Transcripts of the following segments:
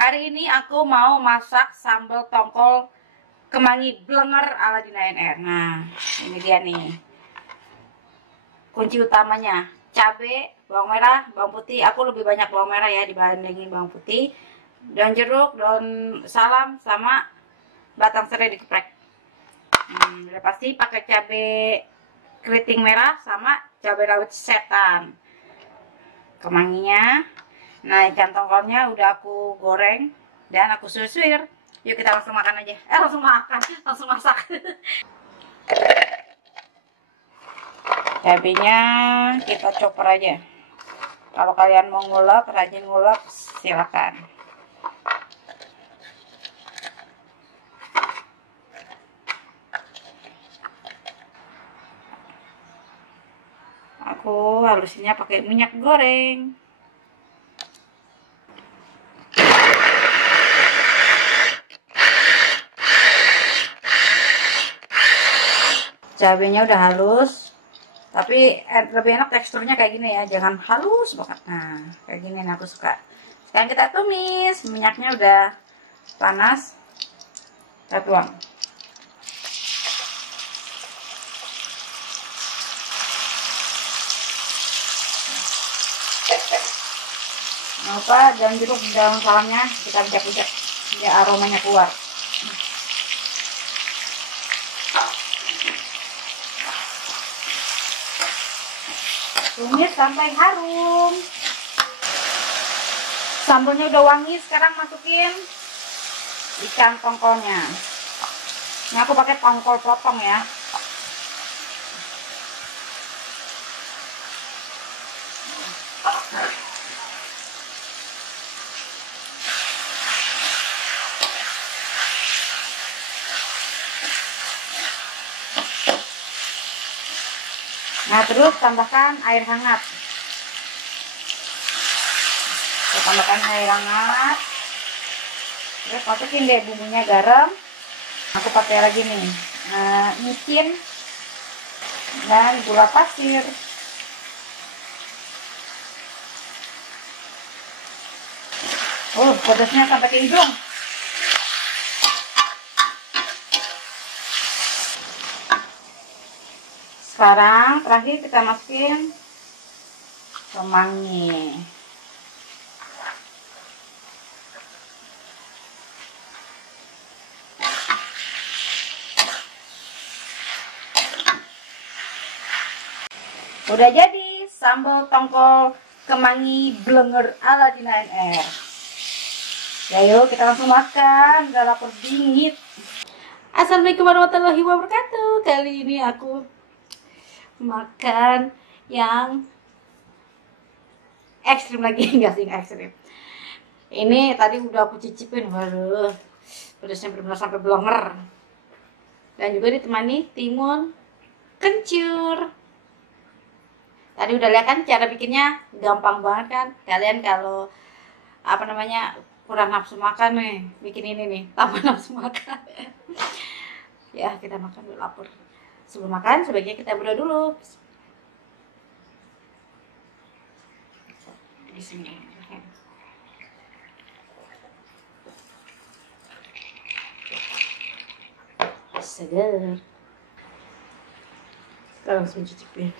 Hari ini aku mau masak sambal tongkol kemangi blenger ala Dina NR. Nah, ini dia nih. Kunci utamanya, cabai, bawang merah, bawang putih. Aku lebih banyak bawang merah ya dibandingin bawang putih. Daun jeruk, daun salam, sama batang serai dikeprek. Udah pasti pakai cabai keriting merah sama cabai rawit setan. Kemanginya. Nah, ikan tongkolnya udah aku goreng dan aku suir-suir. Yuk kita langsung makan aja. Langsung makan, langsung masak. Cabenya kita chopper aja. Kalau kalian mau ngulek, rajin ngulek, silakan. Aku halusinnya pakai minyak goreng. Cabenya udah halus, tapi lebih enak teksturnya kayak gini ya, jangan halus banget. Nah, kayak gini nih aku suka. Sekarang kita tumis, minyaknya udah panas, kita tuang. Jangan lupa daun jeruk, daun salamnya kita bijak-bijak biar aromanya keluar. Tumis sampai harum. Sambalnya udah wangi, sekarang masukin ikan tongkolnya. Ini aku pakai tongkol potong ya. Nah, terus tambahkan air hangat. Saya tambahkan air hangat. Terus masukin deh bumbunya, garam. Aku pakai lagi nih micin dan gula pasir. Pedasnya sampai ke hidung. Sekarang terakhir kita masukin kemangi. Udah jadi sambal tongkol kemangi blenger ala Dina NR. Ya yuk kita langsung makan, udah lapar dingin. Assalamualaikum warahmatullahi wabarakatuh. Kali ini aku makan yang ekstrim lagi, enggak sih ekstrim. Ini tadi udah aku cicipin, waduh, pedasnya benar-benar sampai blenger. Dan juga ditemani timun kencur. Tadi udah lihat kan cara bikinnya, gampang banget kan. Kalian kalau kurang nafsu makan nih, bikin ini nih, tambah nafsu makan. Ya kita makan dulu, lapar. Sebelum makan sebaiknya kita berdoa dulu. Bismillahirrahmanirrahim. Segar. Kita langsung cicipin.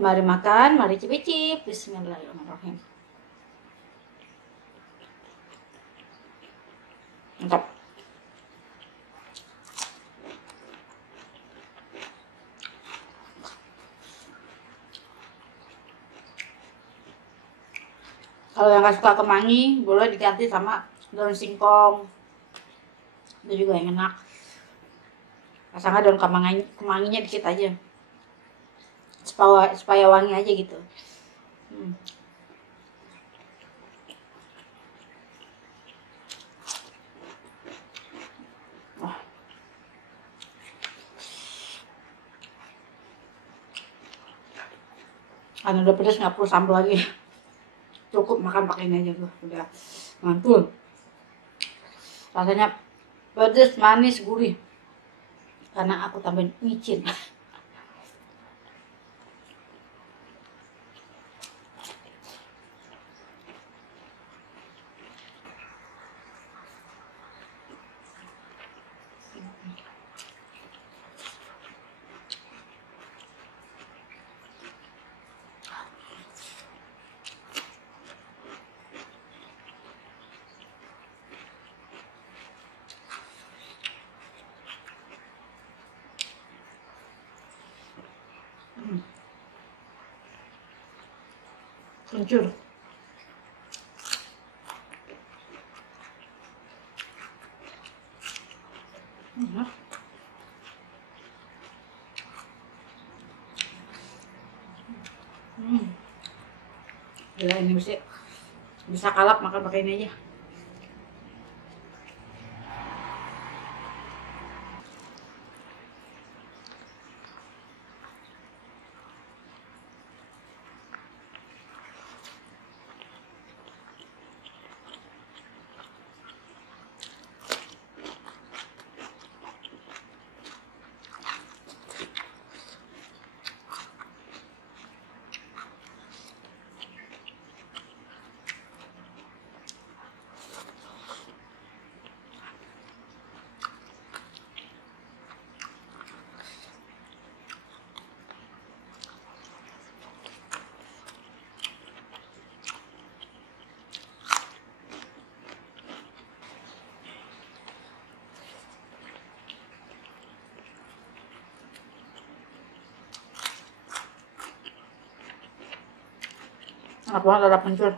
Mari makan, mari cicip-cicip. Bismillahirrahmanirrahim. Mantap. Kalau yang gak suka kemangi, boleh diganti sama daun singkong. Itu juga yang enak. Pasangnya daun kemanginya dikit aja, supaya wangi aja gitu. Karena udah pedas nggak perlu sambal lagi, cukup makan pakai ini aja tuh, udah mantul. Rasanya pedas, manis, gurih, karena aku tambahin micin. kencur. Nah. Gila, ini bisa kalap makan pakai ini aja. Enak banget lada kencur.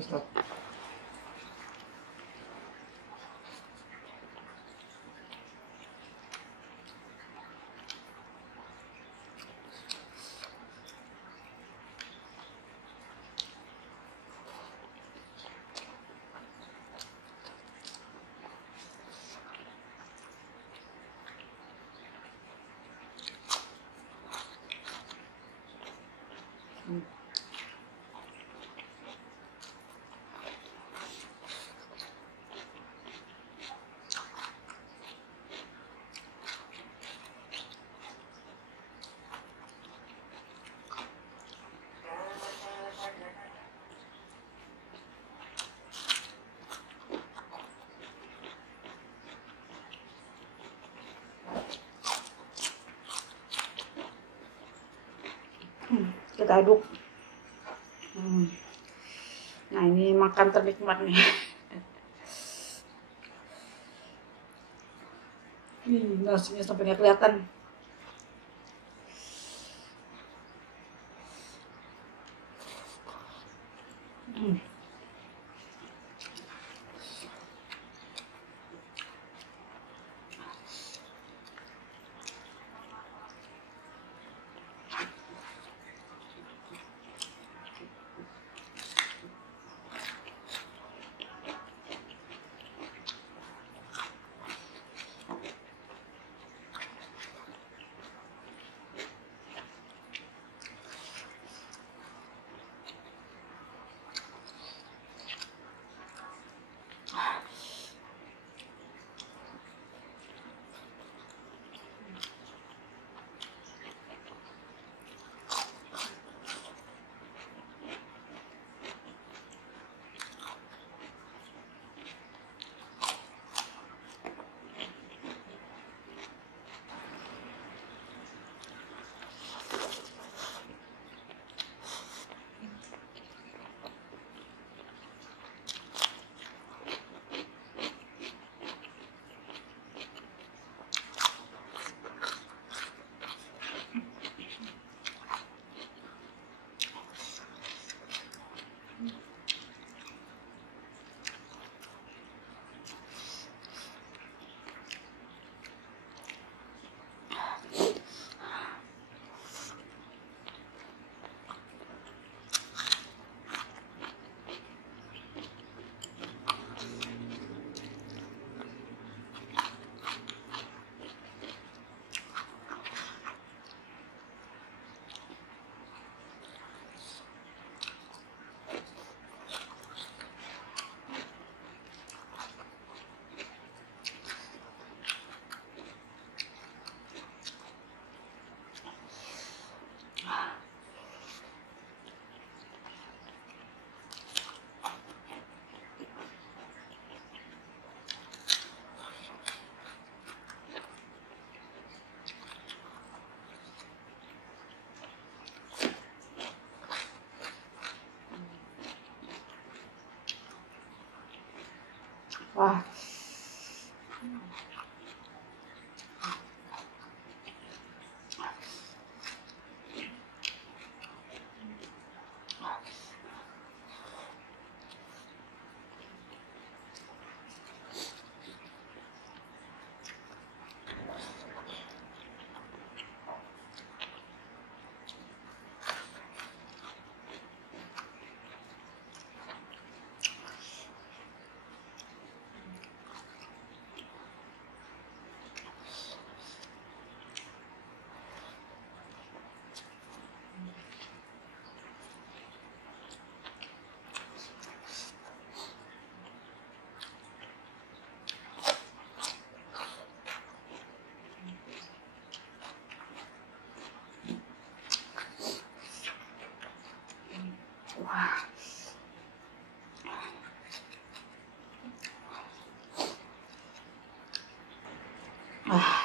Stop. Kita aduk. Nah, ini makan ternikmat nih. Nasinya sampai nggak kelihatan.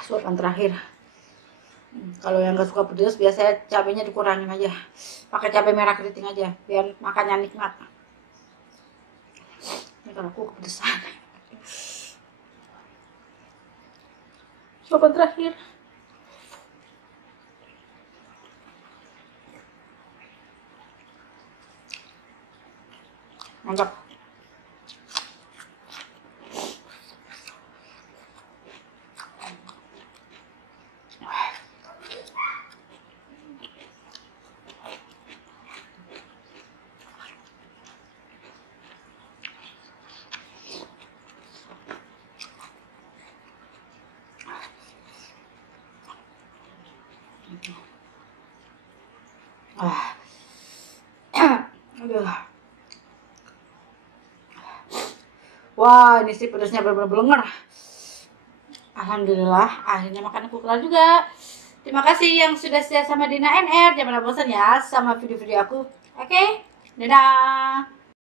Suapan terakhir. Kalau yang gak suka pedas, biasanya cabenya dikurangin aja. Pakai cabai merah keriting aja, biar makannya nikmat. Ini kalau aku kepedesan. Suapan terakhir. Mantap. Aduh. Wah, ini sih pedasnya bener-bener blenger. Alhamdulillah, akhirnya makan aku kelar juga. Terima kasih yang sudah setia sama Dina NR. Jangan bosan ya sama video-video aku. Oke, dadah.